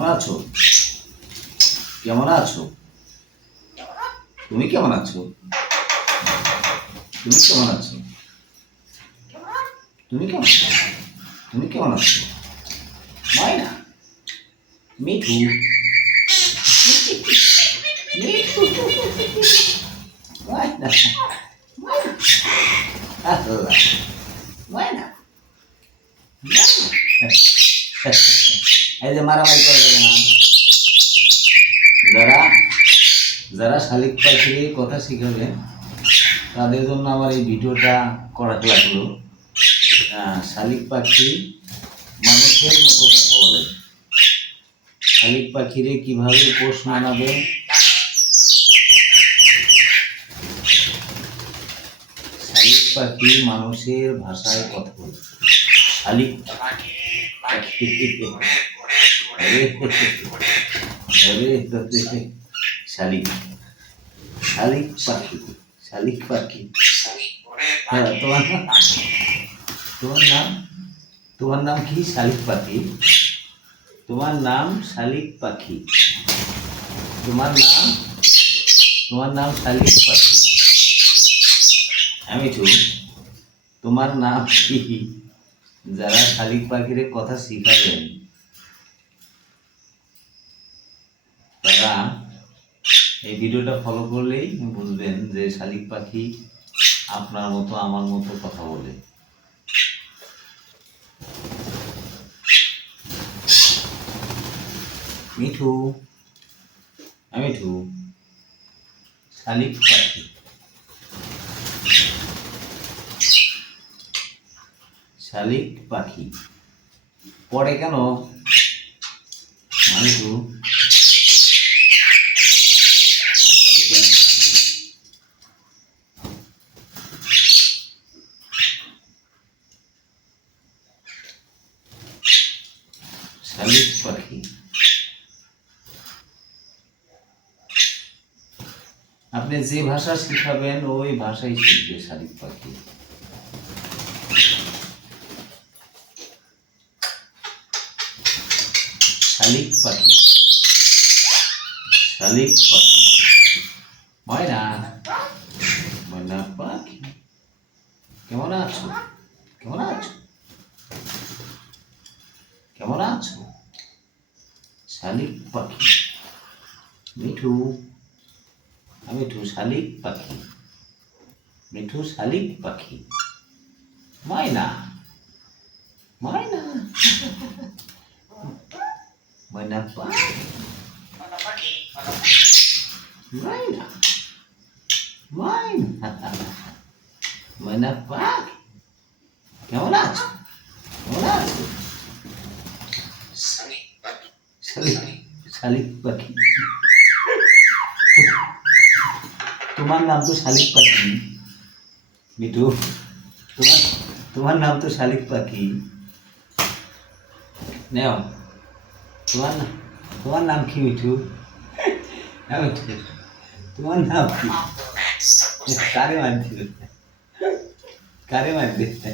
কেমন আছো? কেমন আছো? তুমি কেমন আছো? তুমি কেমন আছো? তুমি কেমন আছো? তুমি কেমন আছো? ময়না, মিঠু, মিঠু, ময়না, ময়না, আল্লাহ, ময়না, এই যে মারামারি করে দেবে না। যারা যারা শালিক পাখির কথা শিখাবে তাদের জন্য আমার এই ভিডিওটা করা লাগলো। শালিক পাখি মানুষের মতো কথা বলে। শালিক পাখিরে কিভাবে পোষ মানাবে, শালিক পাখি মানুষের ভাষায় কথা বলে। শালিক পাখি শালিক শালিক পাখি শালিক পাখি। হ্যাঁ, তোমার নাম তোমার নাম কি? শালিক পাখি। তোমার নাম শালিক পাখি। তোমার নাম শালিক পাখি। আমি তো তোমার নাম কি? যারা শালিক পাখির কথা শিখাবেন তারা এই ভিডিওটা ফলো করলেই বুঝবেন যে শালিক পাখি আপনার মতো আমার মতো কথা বলে। মিঠু, মিঠু, শালিক পাখি। শালিক পাখি পড়ে কেন? মিঠু, শালিক পাখি। আপনি যে ভাষা শিখাবেন ওই ভাষাই শিখবে শালিক পাখি। শালিক পাখি, শালিক পাখি, ময়না, ময়না পাখি। কেমন আছো? কেমন আছো? কেমন আছো? শালিক পাখি। মিঠু, মিঠু, শালিক পাখি। মিঠু, শালিক পাখি। ময়না, ময়না, ময়না পাখি, ময়না, ময়না, ময়না পাখি। কেমন আছো? কেমন আছো? শালিক শালিক পাখি। তোমার নাম তো শালিক পাখি মিঠু। তোমার তোমার নাম তো শালিক পাখি। নেও, তোমার তোমার নাম কি মিঠু? তোমার নাম কি? কারে মার দিবে? কারে মার দিবে?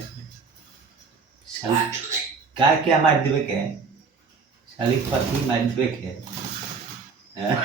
কার কে মার দিবে? কে শালিক পাখি মার দিবে? কে? হ্যাঁ,